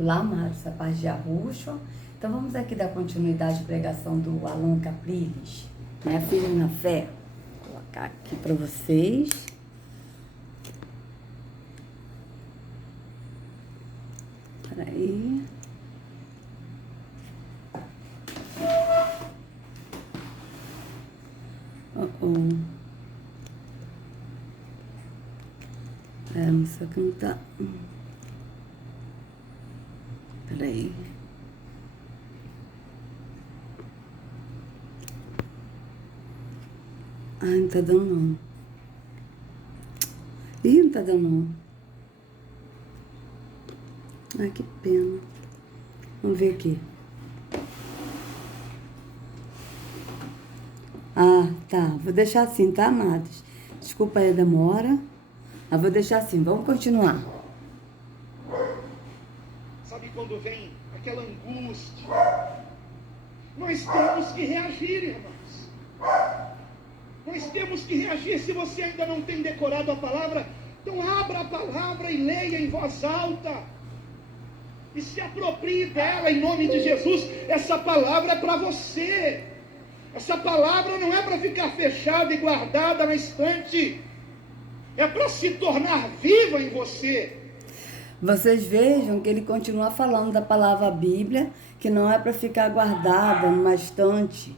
Olá, amados, a paz de Yahushua. Então vamos aqui dar continuidade à pregação do Alan Capriles, né? Filho na fé. Vou colocar aqui para vocês. Peraí. Isso aqui não tá. Peraí. Ai, não tá dando não. Ih, não tá dando não. Ai, que pena. Vamos ver aqui. Ah, tá. Vou deixar assim, tá, amados? Desculpa aí a demora. Mas vou deixar assim. Vamos continuar. Sabe quando vem aquela angústia? Nós temos que reagir, irmãos. Nós temos que reagir. Se você ainda não tem decorado a palavra, então abra a palavra e leia em voz alta. E se aproprie dela em nome de Jesus. Essa palavra é para você. Essa palavra não é para ficar fechada e guardada na estante. É para se tornar viva em você. Vocês vejam que ele continua falando da palavra Bíblia, que não é para ficar guardada numa estante,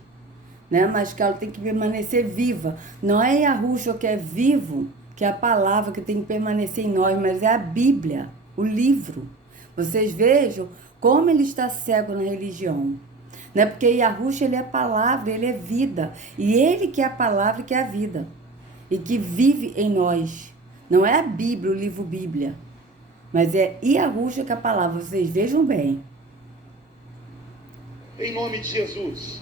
né? Mas que ela tem que permanecer viva. Não é Yahushua que é vivo, que é a palavra que tem que permanecer em nós, mas é a Bíblia, o livro. Vocês vejam como ele está cego na religião. Né? Porque Yahushua, ele é a palavra, ele é vida. E ele que é a palavra, que é a vida. E que vive em nós. Não é a Bíblia, o livro Bíblia. Mas é Yahushua que é a palavra. Vocês vejam bem. Em nome de Jesus.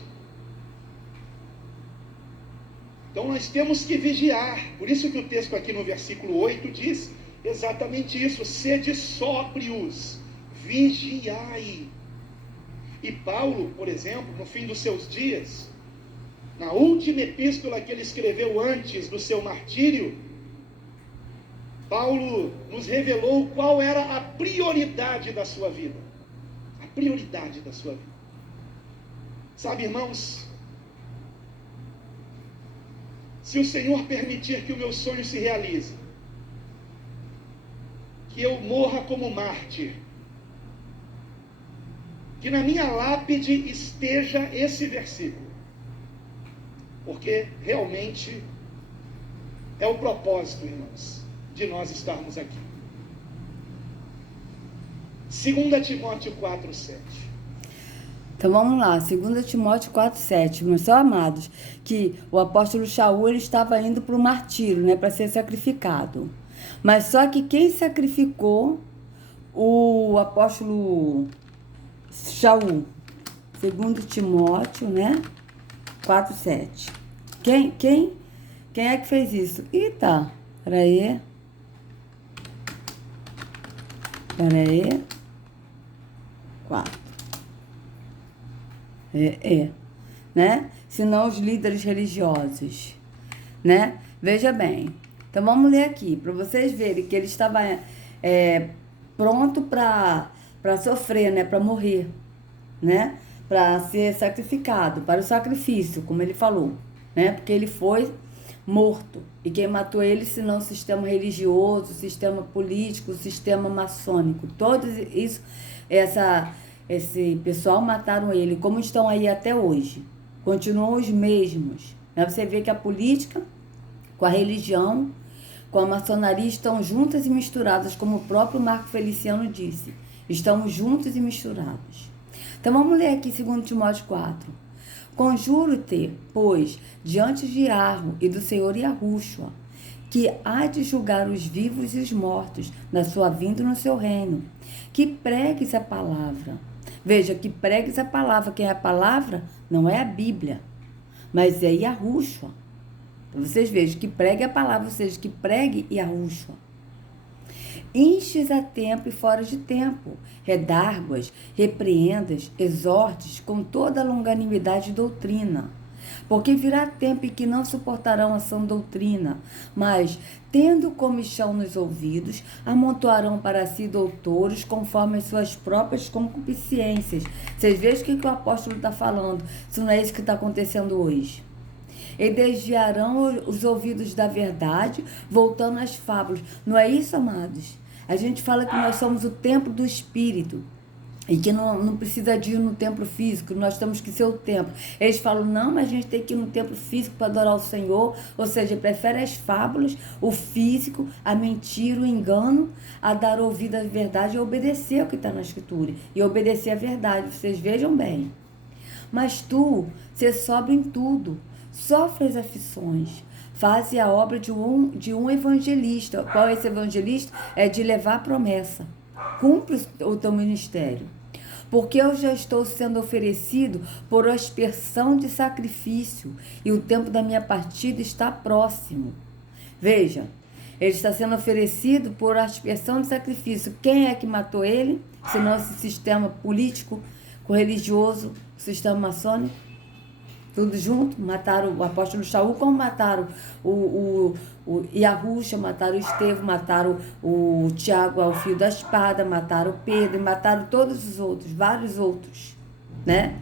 Então nós temos que vigiar. Por isso que o texto aqui no versículo 8 diz exatamente isso. Sede sóbrios, vigiai. E Paulo, por exemplo, no fim dos seus dias, na última epístola que ele escreveu antes do seu martírio, Paulo nos revelou qual era a prioridade da sua vida. A prioridade da sua vida. Sabe, irmãos, se o Senhor permitir que o meu sonho se realize, que eu morra como mártir, que na minha lápide esteja esse versículo, porque realmente é o propósito, irmãos, de nós estarmos aqui. 2 Timóteo 4:7. Então vamos lá, 2 Timóteo 4:7. Meus só amados, que o apóstolo Shaul, ele estava indo para o martírio, né, para ser sacrificado. Mas só que quem sacrificou o apóstolo Shaul? 2 Timóteo, né, 4:7. Quem é que fez isso? Eita, peraí. Peraí. 4. Né? Senão os líderes religiosos, né? Veja bem. Então vamos ler aqui, para vocês verem que ele estava pronto para sofrer, né? Para morrer, né? Para ser sacrificado, para o sacrifício, como ele falou, né? Porque ele foi morto. E quem matou ele, senão o sistema religioso, o sistema político, o sistema maçônico, todos isso, esse pessoal mataram ele, como estão aí até hoje. Continuam os mesmos. Né? Você vê que a política, com a religião, com a maçonaria estão juntas e misturadas, como o próprio Marco Feliciano disse. Estão juntos e misturados. Então vamos ler aqui 2 Timóteo 4. Conjuro-te, pois, diante de Yahweh e do Senhor Yahushua, que há de julgar os vivos e os mortos na sua vinda no seu reino, que pregues a palavra. Veja, que pregues a palavra. Quem é a palavra não é a Bíblia, mas é Yahushua. Então, vocês vejam que pregue a palavra, ou seja, que pregue Yahushua. Instes a tempo e fora de tempo, redarguas, repreendas, exortes com toda a longanimidade e doutrina, Porque virá tempo em que não suportarão a sã doutrina, mas, tendo comichão nos ouvidos, amontoarão para si doutores conforme as suas próprias concupiscências. Vocês vejam o que o apóstolo está falando, se não é isso que está acontecendo hoje. E desviarão os ouvidos da verdade, voltando às fábulas. Não é isso, amados? A gente fala que nós somos o templo do Espírito. E que não precisa de ir no templo físico, nós temos que ser o templo. Eles falam, não, mas a gente tem que ir no templo físico para adorar o Senhor. Ou seja, prefere as fábulas, o físico, a mentira, o engano, a dar ouvido à verdade e obedecer ao que está na Escritura. E obedecer à verdade, vocês vejam bem. Mas tu, ser sóbrio em tudo, sofre as aflições, faze a obra de um evangelista. Qual é esse evangelista? É de levar a promessa. Cumpre o teu ministério. Porque eu já estou sendo oferecido por aspersão de sacrifício, e o tempo da minha partida está próximo. Veja, ele está sendo oferecido por aspersão de sacrifício. Quem é que matou ele? Senão esse sistema político, religioso, sistema maçônico. Tudo junto, mataram o apóstolo Shaul, como mataram o Yahusha, mataram o Estevão, mataram o Tiago ao fio da espada, mataram o Pedro, mataram todos os outros, vários outros, né?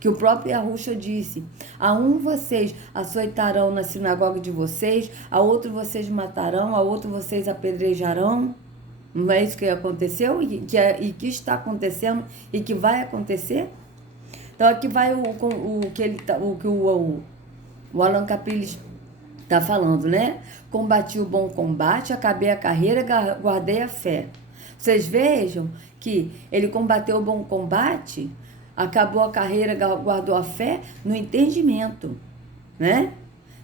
Que o próprio Yahusha disse, a um vocês açoitarão na sinagoga de vocês, a outro vocês matarão, a outro vocês apedrejarão. Não é isso que aconteceu e que está acontecendo e que vai acontecer? Então aqui vai o que o Alan Capriles está falando, né? Combati o bom combate, acabei a carreira, guardei a fé. Vocês vejam que ele combateu o bom combate, acabou a carreira, guardou a fé no entendimento, né?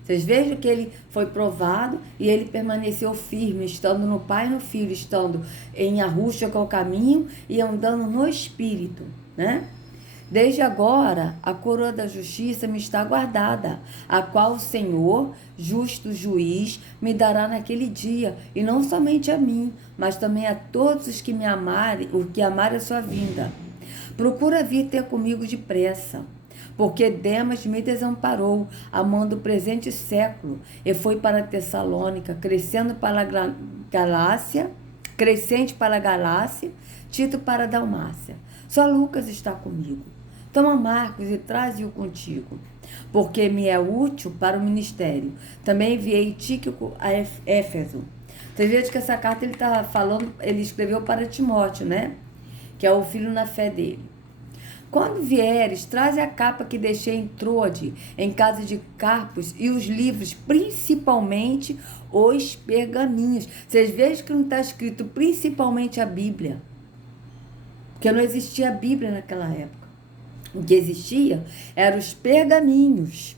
Vocês vejam que ele foi provado e ele permaneceu firme, estando no Pai e no Filho, estando em Yahusha, que é o caminho, e andando no Espírito, né? Desde agora, a coroa da justiça me está guardada, a qual o Senhor, justo juiz, me dará naquele dia, e não somente a mim, mas também a todos os que me amarem, o que amarem a sua vinda. Procura vir ter comigo depressa, porque Demas me desamparou, amando o presente século, e foi para Tessalônica, crescente para a Galácia, Tito para a Dalmácia. Só Lucas está comigo. Toma Marcos e traze-o contigo, porque me é útil para o ministério. Também enviei Tíquico a Éfeso. Você vê que essa carta ele está falando, ele escreveu para Timóteo, né? Que é o filho na fé dele. Quando vieres, traze a capa que deixei em Troade, em casa de Carpos, e os livros, principalmente os pergaminhos. Vocês vejam que não está escrito principalmente a Bíblia, porque não existia a Bíblia naquela época. O que existia eram os pergaminhos,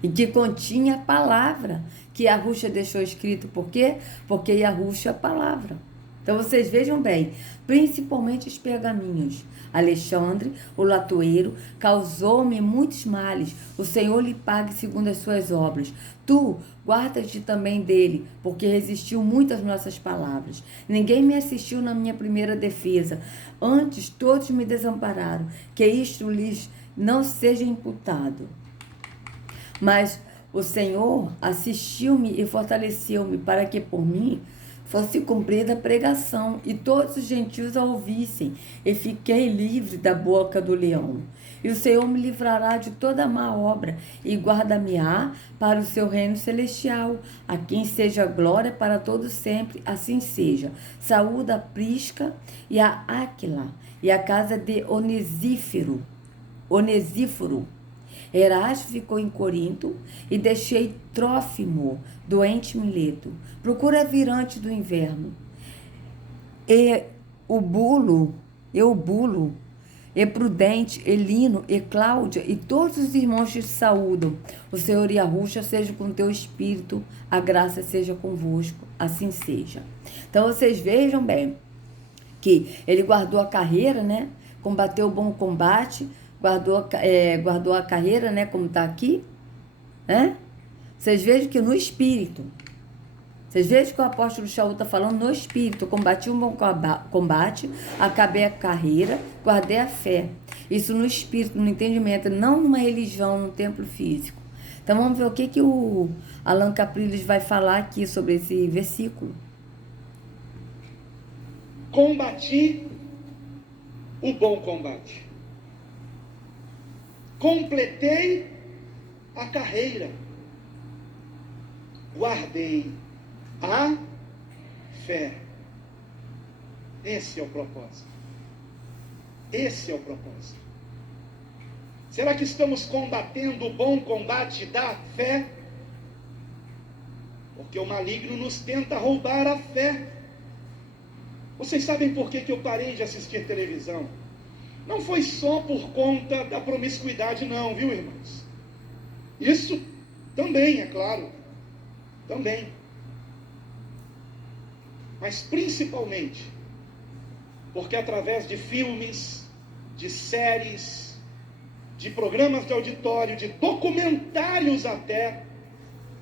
e que continha a palavra que Yahusha deixou escrito. Por quê? Porque Yahusha é a palavra. Então vocês vejam bem, principalmente os pergaminhos. Alexandre, o latoeiro, causou-me muitos males. O Senhor lhe pague segundo as suas obras. Tu, guarda-te também dele, porque resistiu muito às nossas palavras. Ninguém me assistiu na minha primeira defesa. Antes, todos me desampararam. Que isto lhes não seja imputado. Mas o Senhor assistiu-me e fortaleceu-me, para que por mim fosse cumprida a pregação, e todos os gentios a ouvissem, e fiquei livre da boca do leão. E o Senhor me livrará de toda má obra, e guarda-me-á para o seu reino celestial, a quem seja glória para todo sempre, assim seja. Saúda a Prisca e a Áquila, e a casa de Onesíforo. Erasto ficou em Corinto, e deixei Trófimo, doente Mileto. Procura vir antes do inverno. Eubulo, e Prudente, Elino, e Cláudia, e todos os irmãos te saúdam. O Senhor Yahusha seja com teu espírito, a graça seja convosco, assim seja. Então vocês vejam bem que ele guardou a carreira, né? Combateu o bom combate, guardou a carreira, né? Como está aqui, né? Vocês vejam que no espírito, vocês vejam que o apóstolo Shaul está falando no espírito. Combati um bom combate, acabei a carreira, guardei a fé. isso no espírito, no entendimento, não numa religião, num templo físico. Então vamos ver o que o Allan Capriles vai falar aqui sobre esse versículo. Combati o bom combate. Completei a carreira. Guardei a fé. Esse é o propósito. Esse é o propósito. Será que estamos combatendo o bom combate da fé? Porque o maligno nos tenta roubar a fé. Vocês sabem por que eu parei de assistir televisão? Não foi só por conta da promiscuidade, não, viu, irmãos? Isso também, é claro. Também. Mas principalmente porque através de filmes, de séries, de programas de auditório, de documentários até,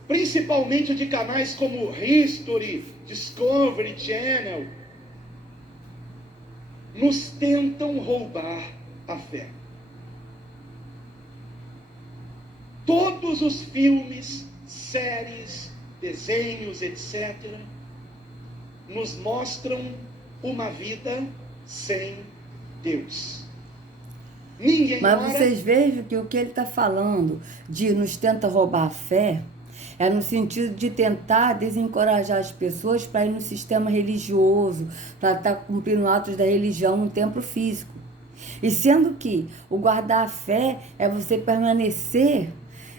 principalmente de canais como History, Discovery Channel, nos tentam roubar a fé. Todos os filmes, séries, desenhos, etc., nos mostram uma vida sem Deus. Ninguém Mas ora. vocês vejam que o que ele está falando de nos tenta roubar a fé é no sentido de tentar desencorajar as pessoas para ir no sistema religioso, para estar cumprindo atos da religião no templo físico. E sendo que o guardar a fé é você permanecer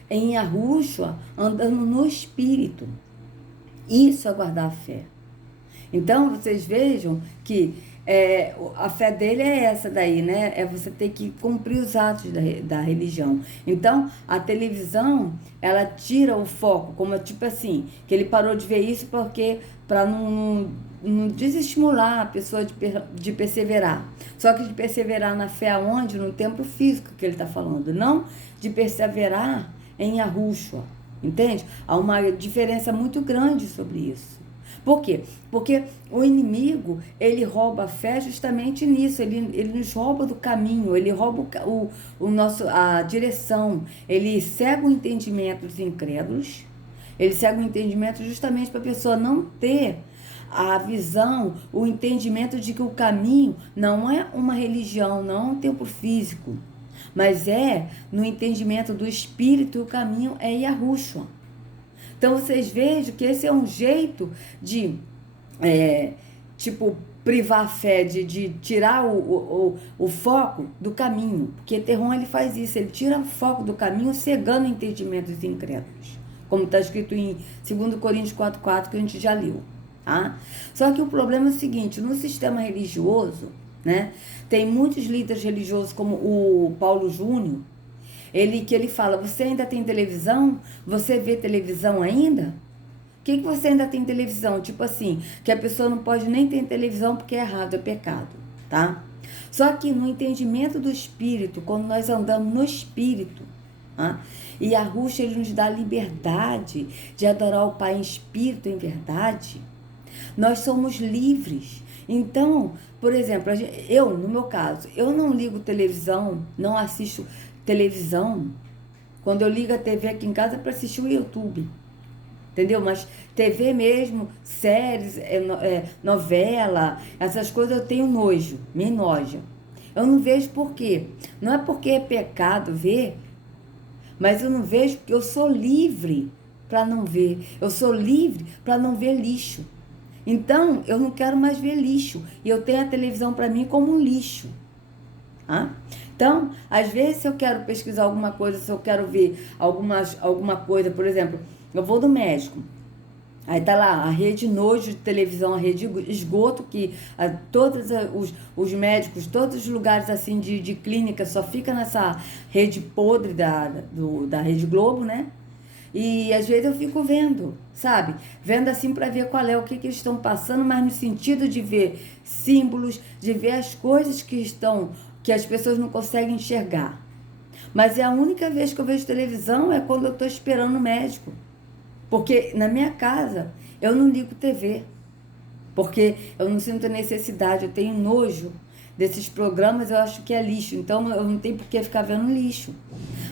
em Yahushua, andando no Espírito. Isso é guardar a fé. Então, vocês vejam que a fé dele é essa daí, né? É você ter que cumprir os atos da religião. Então, a televisão, ela tira o foco, como tipo assim, que ele parou de ver isso porque para não desestimular a pessoa de perseverar. Só que de perseverar na fé aonde? No templo físico que ele está falando. Não de perseverar em Yahushua. Entende? Há uma diferença muito grande sobre isso. Por quê? Porque o inimigo, ele rouba a fé justamente nisso, ele nos rouba do caminho, ele rouba a direção, ele cega o entendimento dos incrédulos, ele cega o entendimento justamente para a pessoa não ter a visão, o entendimento de que o caminho não é uma religião, não é um templo físico, mas é no entendimento do Espírito, o caminho é Yahushua. Então, vocês vejam que esse é um jeito de, privar a fé, de tirar o foco do caminho. Porque Terron, ele faz isso, ele tira o foco do caminho, cegando o entendimento dos incrédulos. Como está escrito em 2 Coríntios 4,4, que a gente já leu. Tá? Só que o problema é o seguinte, no sistema religioso, né, tem muitos líderes religiosos, como o Paulo Júnior, que ele fala, você ainda tem televisão? Você vê televisão ainda? O que você ainda tem televisão? Tipo assim, que a pessoa não pode nem ter televisão porque é errado, é pecado, tá? Só que no entendimento do Espírito, quando nós andamos no Espírito, tá? E Yahushua, ele nos dá a liberdade de adorar o Pai em Espírito, em verdade, nós somos livres. Então, por exemplo, eu, no meu caso, eu não ligo televisão, não assisto televisão. Quando eu ligo a TV aqui em casa é para assistir o YouTube, entendeu? Mas TV mesmo, séries, novela, essas coisas eu tenho nojo, me enoja. Eu não vejo por quê. Não é porque é pecado ver, mas eu não vejo porque eu sou livre para não ver. Eu sou livre para não ver lixo. Então, eu não quero mais ver lixo. E eu tenho a televisão para mim como um lixo. Tá? Então, às vezes, se eu quero pesquisar alguma coisa, se eu quero ver alguma coisa, por exemplo, eu vou no médico, aí tá lá a rede nojo de televisão, a rede esgoto, que todos os médicos, todos os lugares assim de clínica só fica nessa rede podre da Rede Globo, né? E às vezes eu fico vendo, sabe? Vendo assim para ver qual é o que eles estão passando, mas no sentido de ver símbolos, de ver as coisas que as pessoas não conseguem enxergar. Mas é a única vez que eu vejo televisão é quando eu estou esperando o médico. Porque na minha casa eu não ligo TV. Porque eu não sinto necessidade, eu tenho nojo desses programas, eu acho que é lixo. Então, eu não tenho por que ficar vendo lixo.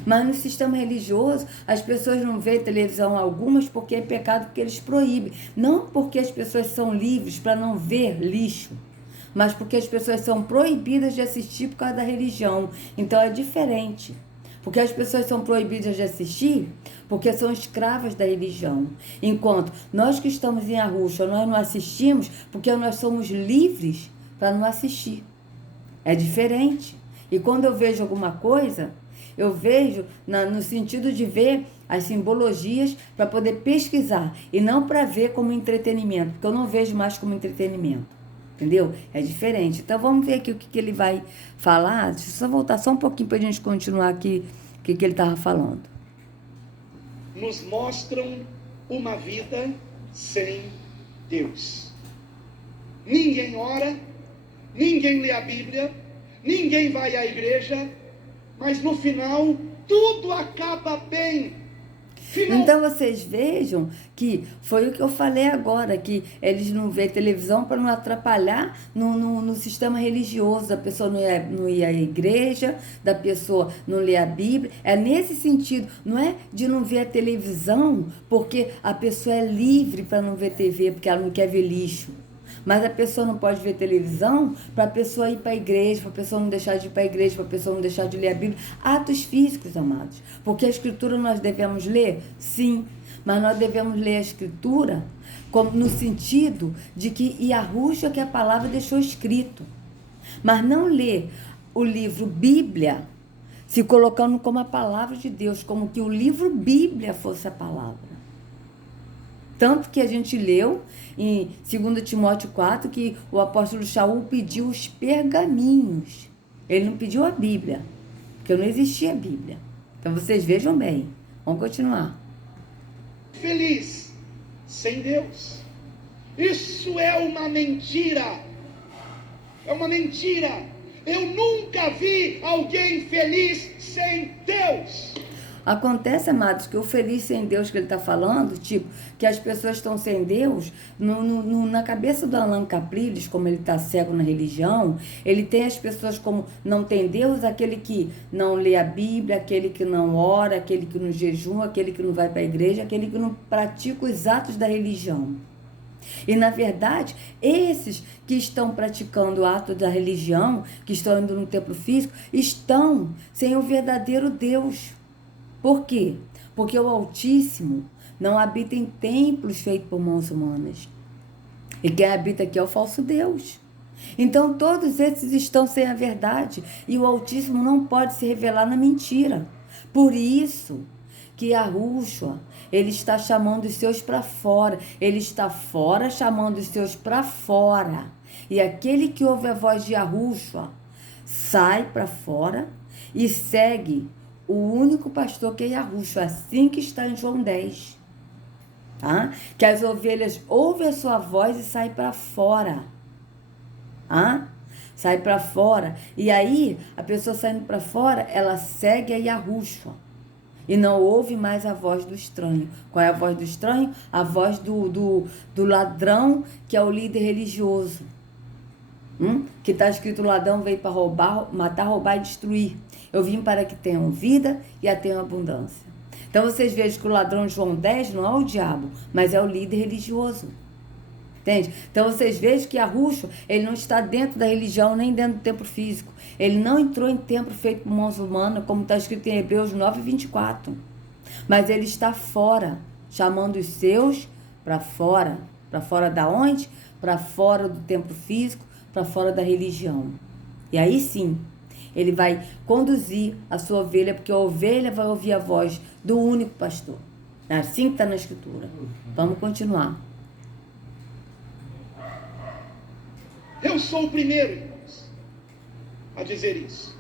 Mas no sistema religioso, as pessoas não veem televisão algumas porque é pecado, porque eles proíbem. Não porque as pessoas são livres para não ver lixo, mas porque as pessoas são proibidas de assistir por causa da religião. Então é diferente. Porque as pessoas são proibidas de assistir porque são escravas da religião. Enquanto nós que estamos em Arusha, nós não assistimos porque nós somos livres para não assistir. É diferente. E quando eu vejo alguma coisa, eu vejo no sentido de ver as simbologias para poder pesquisar e não para ver como entretenimento, porque eu não vejo mais como entretenimento, entendeu? É diferente. Então vamos ver aqui o que ele vai falar. Deixa eu só voltar só um pouquinho para a gente continuar aqui o que ele estava falando. Nos mostram uma vida sem Deus. Ninguém ora, ninguém lê a Bíblia, ninguém vai à igreja, mas no final tudo acaba bem. Então vocês vejam que foi o que eu falei agora, que eles não vêem televisão para não atrapalhar no sistema religioso, da pessoa não ir à igreja, da pessoa não ler a Bíblia. É nesse sentido, não é de não ver a televisão porque a pessoa é livre para não ver TV, porque ela não quer ver lixo. Mas a pessoa não pode ver televisão para a pessoa ir para a igreja, para a pessoa não deixar de ir para a igreja, para a pessoa não deixar de ler a Bíblia. Atos físicos, amados. Porque a Escritura nós devemos ler? Sim. Mas nós devemos ler a Escritura como, no sentido de que Yahushua, que a palavra deixou escrito. Mas não ler o livro Bíblia se colocando como a palavra de Deus, como que o livro Bíblia fosse a palavra. Tanto que a gente leu em 2 Timóteo 4 que o apóstolo Shaul pediu os pergaminhos. Ele não pediu a Bíblia, porque não existia a Bíblia. Então vocês vejam bem. Vamos continuar. Feliz sem Deus. Isso é uma mentira. É uma mentira. Eu nunca vi alguém feliz sem Deus. Acontece, amados, que o feliz sem Deus que ele está falando, tipo, que as pessoas estão sem Deus, na cabeça do Allan Capriles, como ele está cego na religião, ele tem as pessoas como não tem Deus, aquele que não lê a Bíblia, aquele que não ora, aquele que não jejum, aquele que não vai para a igreja, aquele que não pratica os atos da religião. E, na verdade, esses que estão praticando o ato da religião, que estão indo no templo físico, estão sem o verdadeiro Deus. Por quê? Porque o Altíssimo não habita em templos feitos por mãos humanas. E quem habita aqui é o falso Deus. Então todos esses estão sem a verdade. E o Altíssimo não pode se revelar na mentira. Por isso que Yahushua, ele está chamando os seus para fora. Ele está fora chamando os seus para fora. E aquele que ouve a voz de Yahushua sai para fora e segue o único pastor que é Yahushua, assim que está em João 10. Tá? Que as ovelhas ouvem a sua voz e saem para fora. Tá? Sai para fora. E aí, a pessoa saindo para fora, ela segue a Yahushua. E não ouve mais a voz do estranho. Qual é a voz do estranho? A voz do ladrão, que é o líder religioso. Que está escrito: o ladrão veio para roubar, matar, roubar e destruir. Eu vim para que tenham vida e a tenham abundância. Então vocês vejam que o ladrão de João 10 não é o diabo, mas é o líder religioso. Entende? Então vocês vejam que Yahushua, ele não está dentro da religião, nem dentro do templo físico. Ele não entrou em templo feito por mãos humanas, como está escrito em Hebreus 9:24. Mas ele está fora, chamando os seus para fora. Para fora da onde? Para fora do templo físico, para fora da religião. E aí sim, ele vai conduzir a sua ovelha, porque a ovelha vai ouvir a voz do único pastor. É assim que está na Escritura. Vamos continuar. Eu sou o primeiro, irmãos, a dizer isso,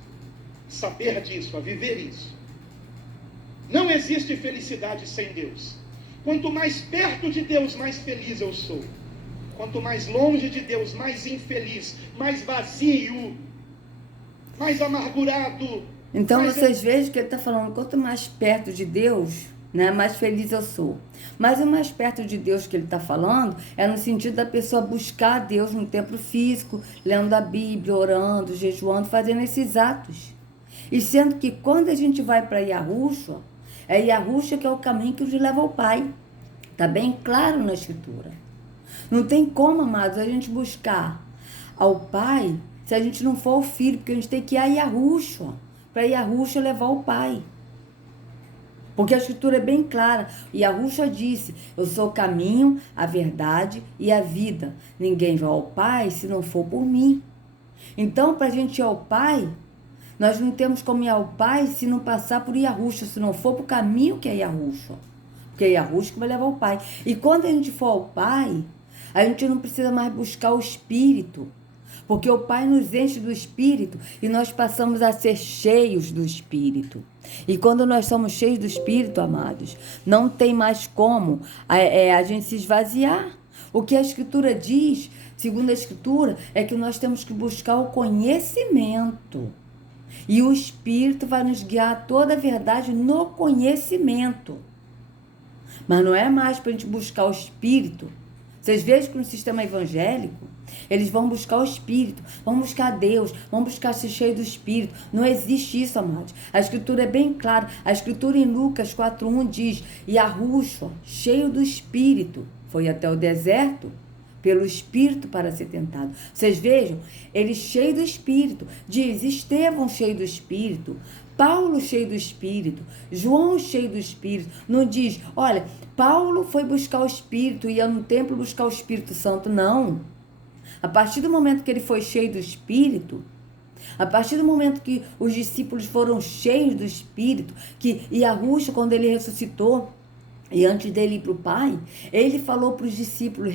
a saber disso, a viver isso. Não existe felicidade sem Deus. Quanto mais perto de Deus, mais feliz eu sou. Quanto mais longe de Deus, mais infeliz, mais vazio, mais amargurado. Então vocês vejam que ele está falando, quanto mais perto de Deus, né, mais feliz eu sou. Mas o mais perto de Deus que ele está falando é no sentido da pessoa buscar a Deus no templo físico, lendo a Bíblia, orando, jejuando, fazendo esses atos. E sendo que quando a gente vai para Yahushua, é Yahushua que é o caminho que nos leva ao Pai. Está bem claro na Escritura. Não tem como, amados, a gente buscar ao Pai se a gente não for ao Filho, porque a gente tem que ir a Yahushua, para Yahushua levar ao Pai. Porque a Escritura é bem clara. Yahushua disse, eu sou o caminho, a verdade e a vida. Ninguém vai ao Pai se não for por mim. Então, para a gente ir ao Pai, nós não temos como ir ao Pai se não passar por Yahushua, se não for para o caminho que é Yahushua. Porque é Yahushua que vai levar ao Pai. E quando a gente for ao Pai, a gente não precisa mais buscar o Espírito. Porque o Pai nos enche do Espírito e nós passamos a ser cheios do Espírito. E quando nós somos cheios do Espírito, amados, não tem mais como a gente se esvaziar. O que a Escritura diz, segundo a Escritura, é que nós temos que buscar o conhecimento. E o Espírito vai nos guiar a toda a verdade no conhecimento. Mas não é mais para a gente buscar o Espírito. Vocês vejam que no sistema evangélico, eles vão buscar o Espírito, vão buscar Deus, vão buscar ser cheio do Espírito. Não existe isso, amados. A Escritura é bem clara. A Escritura em Lucas 4:1 diz, Yahushua, cheio do Espírito, foi até o deserto pelo Espírito para ser tentado. Vocês vejam, ele cheio do Espírito. Diz, Estevão cheio do Espírito, Paulo cheio do Espírito, João cheio do Espírito. Não diz, olha, Paulo foi buscar o Espírito, ia no templo buscar o Espírito Santo. Não. A partir do momento que ele foi cheio do Espírito, a partir do momento que os discípulos foram cheios do Espírito, que Yahushua, quando ele ressuscitou, e antes dele ir para o Pai, ele falou para os discípulos,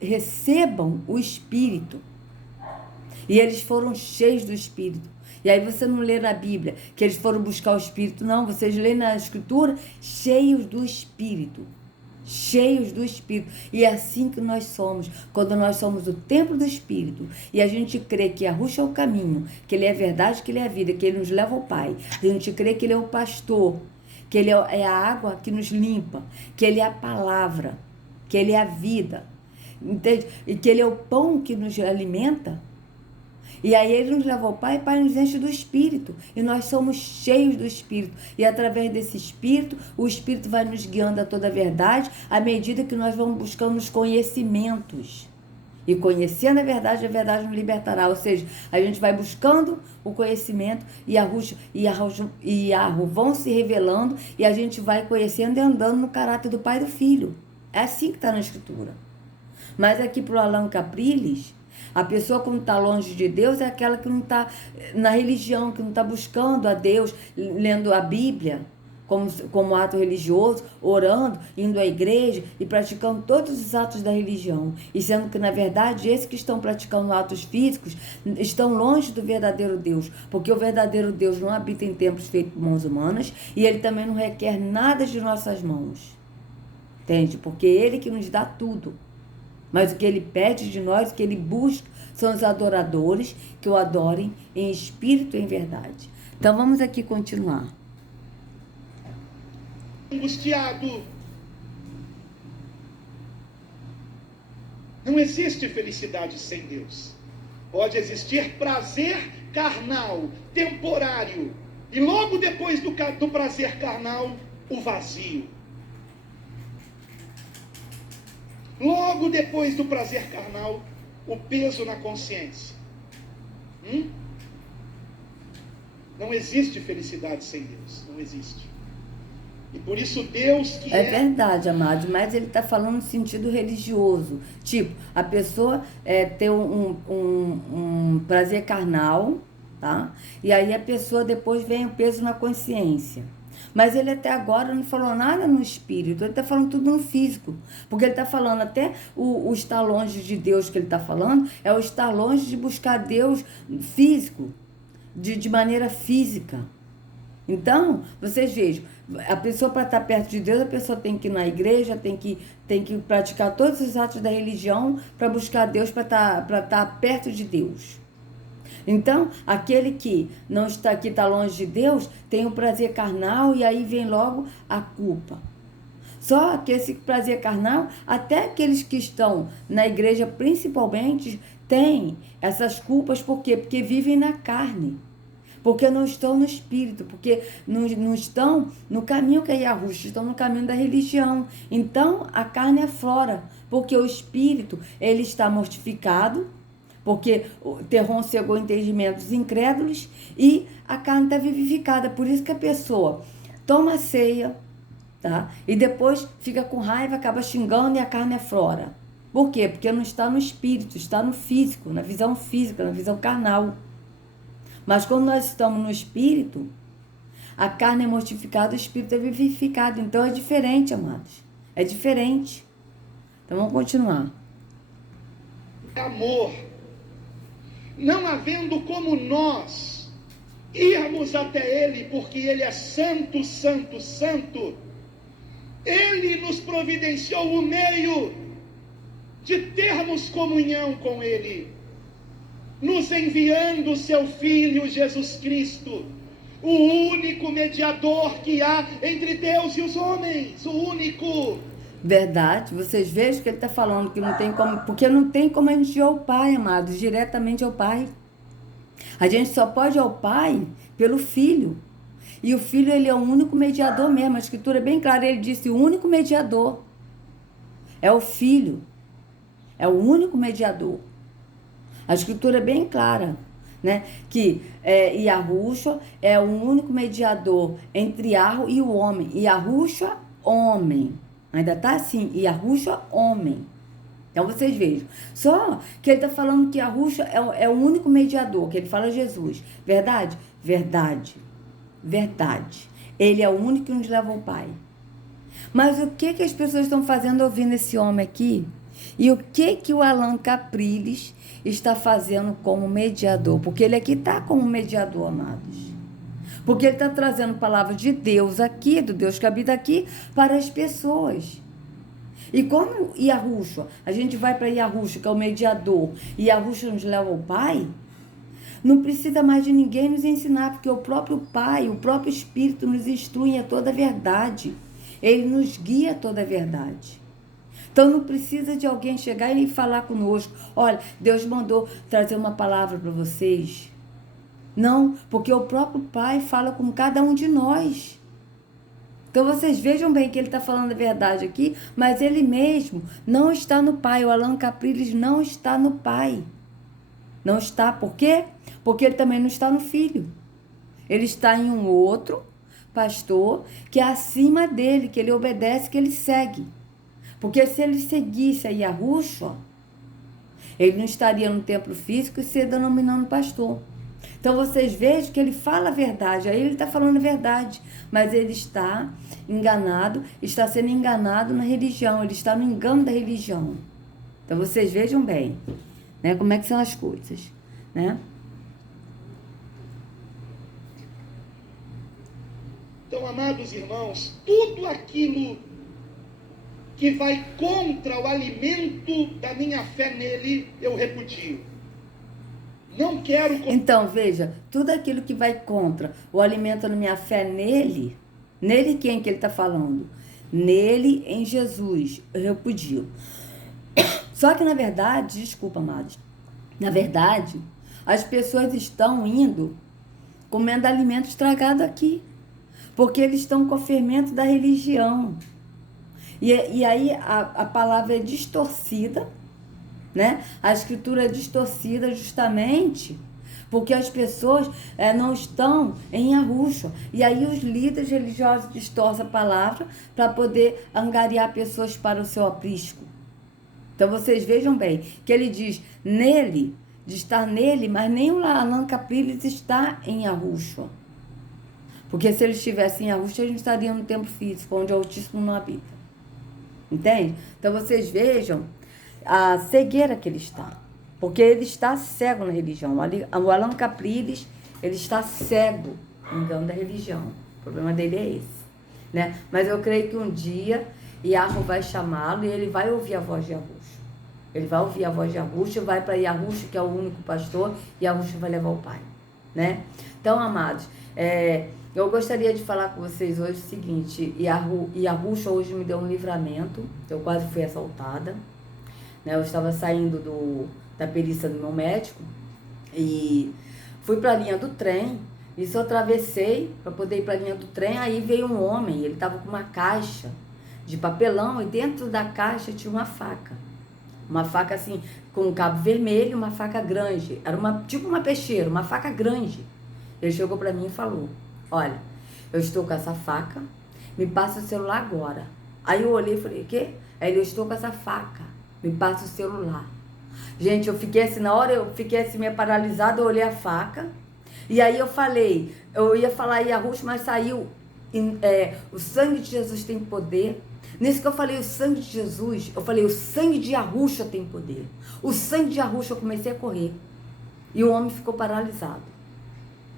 recebam o Espírito. E eles foram cheios do Espírito. E aí você não lê na Bíblia que eles foram buscar o Espírito, não. Vocês lêem na Escritura, cheios do Espírito. Cheios do Espírito. E é assim que nós somos, quando nós somos o templo do Espírito. E a gente crê que Yahushua é o caminho, que ele é a verdade, que ele é a vida, que ele nos leva ao Pai. A gente crê que ele é o pastor, que ele é a água que nos limpa, que ele é a palavra, que ele é a vida, entende? E que ele é o pão que nos alimenta. E aí ele nos leva ao Pai, e o Pai nos enche do Espírito. E nós somos cheios do Espírito. E através desse Espírito, o Espírito vai nos guiando a toda a verdade, à medida que nós vamos buscando os conhecimentos. E conhecendo a verdade nos libertará. Ou seja, a gente vai buscando o conhecimento e Yahu vão se revelando e a gente vai conhecendo e andando no caráter do Pai e do Filho. É assim que está na Escritura. Mas aqui para o Alan Capriles, a pessoa quando está longe de Deus é aquela que não está na religião, que não está buscando a Deus, lendo a Bíblia como ato religioso, orando, indo à igreja e praticando todos os atos da religião. E sendo que, na verdade, esses que estão praticando atos físicos estão longe do verdadeiro Deus, porque o verdadeiro Deus não habita em templos feitos por mãos humanas e ele também não requer nada de nossas mãos. Entende? Porque é ele que nos dá tudo. Mas o que ele pede de nós, o que ele busca, são os adoradores que o adorem em espírito e em verdade. Então vamos aqui continuar. Angustiado. Não existe felicidade sem Deus. Pode existir prazer carnal, temporário. E logo depois do prazer carnal, o vazio. Logo depois do prazer carnal, o peso na consciência. Não existe felicidade sem Deus. Não existe. E por isso Deus que é verdade, amados, mas ele está falando no sentido religioso. Tipo, a pessoa ter um prazer carnal, tá? E aí a pessoa depois vem o peso na consciência. Mas ele até agora não falou nada no espírito, ele está falando tudo no físico. Porque ele está falando até o estar longe de Deus que ele está falando, é o estar longe de buscar Deus físico, de maneira física. Então, vocês vejam, a pessoa para estar perto de Deus, a pessoa tem que ir na igreja, tem que praticar todos os atos da religião para buscar Deus, para estar perto de Deus. Então, aquele que não está aqui, está longe de Deus, tem o prazer carnal e aí vem logo a culpa. Só que esse prazer carnal, até aqueles que estão na igreja principalmente, têm essas culpas, por quê? Porque vivem na carne. Porque não estão no espírito, porque não estão no caminho que é Yahushua, estão no caminho da religião. Então, a carne aflora, porque o espírito, ele está mortificado, porque o terror cegou entendimentos incrédulos e a carne está vivificada. Por isso que a pessoa toma a ceia, tá? E depois fica com raiva, acaba xingando e a carne aflora. Por quê? Porque não está no espírito, está no físico, na visão física, na visão carnal. Mas quando nós estamos no espírito, a carne é mortificada, o espírito é vivificado. Então é diferente, amados. É diferente. Então vamos continuar. Amor. Não havendo como nós irmos até Ele, porque Ele é santo, santo, santo, Ele nos providenciou o meio de termos comunhão com Ele, nos enviando o seu Filho Jesus Cristo, o único mediador que há entre Deus e os homens, o único. Verdade, vocês vejam que ele está falando que não tem como, porque não tem como a gente ir ao Pai, amados, diretamente ao Pai. A gente só pode ir ao Pai pelo Filho. E o Filho, ele é o único mediador mesmo. A Escritura é bem clara, ele disse, o único mediador é o Filho. É o único mediador. A Escritura é bem clara, né? Que Yahushua é o único mediador entre Yahweh e o homem. Yahushua, homem. Ainda está assim, Yahushua, homem. Então vocês vejam. Só que ele está falando que Yahushua é o único mediador, que ele fala Jesus. Verdade? Verdade. Verdade. Ele é o único que nos leva ao Pai. Mas o que as pessoas estão fazendo ouvindo esse homem aqui? E o que o Alan Capriles está fazendo como mediador? Porque ele aqui está como mediador, amados. Porque ele está trazendo palavras de Deus aqui, do Deus que habita aqui, para as pessoas. E como Yahushua, a gente vai para Yahushua, que é o mediador, e Yahushua nos leva ao Pai, não precisa mais de ninguém nos ensinar, porque o próprio Pai, o próprio Espírito nos instrui a toda a verdade. Ele nos guia a toda a verdade. Então não precisa de alguém chegar e falar conosco, olha, Deus mandou trazer uma palavra para vocês. Não, porque o próprio Pai fala com cada um de nós. Então vocês vejam bem que ele está falando a verdade aqui, mas ele mesmo não está no Pai. O Alan Capriles não está no Pai. Não está, por quê? Porque ele também não está no Filho. Ele está em um outro pastor que é acima dele, que ele obedece, que ele segue. Porque se ele seguisse a Yahushua, ele não estaria no templo físico e se denominando pastor. Então vocês vejam que ele fala a verdade, aí ele está falando a verdade, mas ele está enganado, está sendo enganado na religião, ele está no engano da religião. Então vocês vejam bem, né, como é que são as coisas, né? Então, amados irmãos, tudo aquilo que vai contra o alimento da minha fé nele, eu repudio. Não quero... Então, veja, tudo aquilo que vai contra o alimento da minha fé nele, nele quem que ele está falando? Nele, em Jesus, eu repudio. Só que, na verdade, desculpa, amados, na verdade, as pessoas estão indo comendo alimento estragado aqui, porque eles estão com o fermento da religião. E aí a palavra é distorcida, né? A Escritura é distorcida justamente porque as pessoas não estão em Yahushua. E aí os líderes religiosos distorcem a palavra para poder angariar pessoas para o seu aprisco. Então vocês vejam bem que ele diz nele, de estar nele, mas nem o Alan Capriles está em Yahushua. Porque se ele estivesse em Yahushua, ele estaria no templo físico, onde o Altíssimo não habita. Entende? Então vocês vejam a cegueira que ele está. Porque ele está cego na religião. O Alan Capriles, ele está cego no engano da religião. O problema dele é esse, né? Mas eu creio que um dia Yahweh vai chamá-lo e ele vai ouvir a voz de Yahushua. Ele vai ouvir a voz de Yahushua, vai para Yahushua, que é o único pastor, e Yahushua vai levar o Pai, né? Então, amados, eu gostaria de falar com vocês hoje o seguinte: Yahushua hoje me deu um livramento, eu quase fui assaltada, né? Eu estava saindo da perícia do meu médico e fui para a linha do trem. Isso eu atravessei para poder ir para a linha do trem, aí veio um homem, ele estava com uma caixa de papelão e dentro da caixa tinha uma faca. Uma faca assim, com um cabo vermelho, uma faca grande. Era tipo uma peixeira, uma faca grande. Ele chegou para mim e falou: olha, eu estou com essa faca, me passa o celular agora. Aí eu olhei e falei: o quê? Aí ele: eu estou com essa faca, me passa o celular. Gente, eu fiquei assim, na hora eu fiquei assim meio paralisada, eu olhei a faca. E aí eu ia falar Yahushua, mas saiu, o sangue de Jesus tem poder. Nisso que eu falei o sangue de Jesus, eu falei o sangue de Yahushua tem poder. O sangue de Yahushua, eu comecei a correr. E o homem ficou paralisado.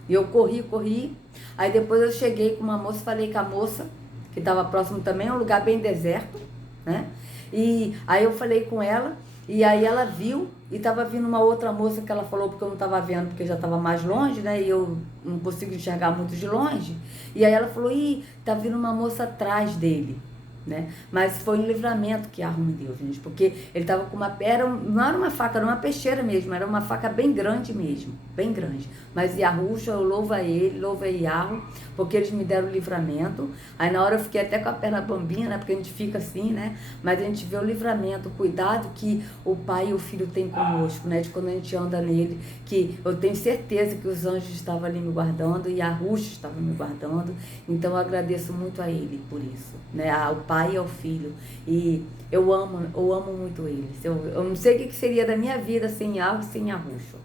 E eu corri. Aí depois eu cheguei com uma moça, falei com a moça, que estava próximo também, um lugar bem deserto, né? E aí eu falei com ela, e aí ela viu, e estava vindo uma outra moça que ela falou, porque eu não estava vendo, porque já estava mais longe, né? E eu não consigo enxergar muito de longe. E aí ela falou: ih, tá vindo uma moça atrás dele, né? Mas foi um livramento que Yahweh me deu, gente, porque ele estava com não era uma faca, era uma peixeira mesmo, era uma faca bem grande mesmo, bem grande. Mas Yahushua, eu louvo a ele, louvo a Yahweh, porque eles me deram o livramento. Aí na hora eu fiquei até com a perna bambinha, né? Porque a gente fica assim, né? Mas a gente vê o livramento, o cuidado que o Pai e o Filho têm conosco, né? De quando a gente anda nele, que eu tenho certeza que os anjos estavam ali me guardando e Yahushua estava me guardando. Então eu agradeço muito a ele por isso, né? Ao Pai e ao Filho. E eu amo muito eles. Eu não sei o que seria da minha vida sem Yahweh e sem Yahushua,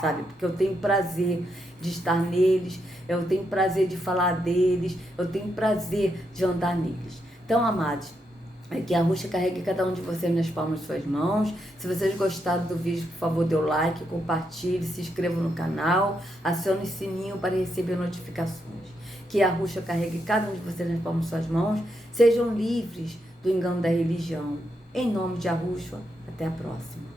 sabe? Porque eu tenho prazer de estar neles, eu tenho prazer de falar deles, eu tenho prazer de andar neles. Então, amados, que a Yahushua carregue cada um de vocês nas palmas de suas mãos. Se vocês gostaram do vídeo, por favor, dê o like, compartilhe, se inscreva no canal, acione o sininho para receber notificações. Que a Yahushua carregue cada um de vocês nas palmas de suas mãos. Sejam livres do engano da religião. Em nome de Yahushua, até a próxima.